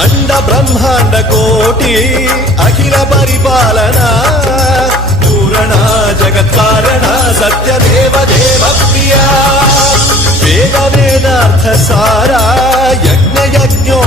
అండ బ్రహ్మాండ కోటి అఖిల పరిపాలన పూరణ జగత్కారణ సత్యదేవ దేవ ప్రియ వేద వేదార్థ సారా యజ్ఞ యజ్ఞో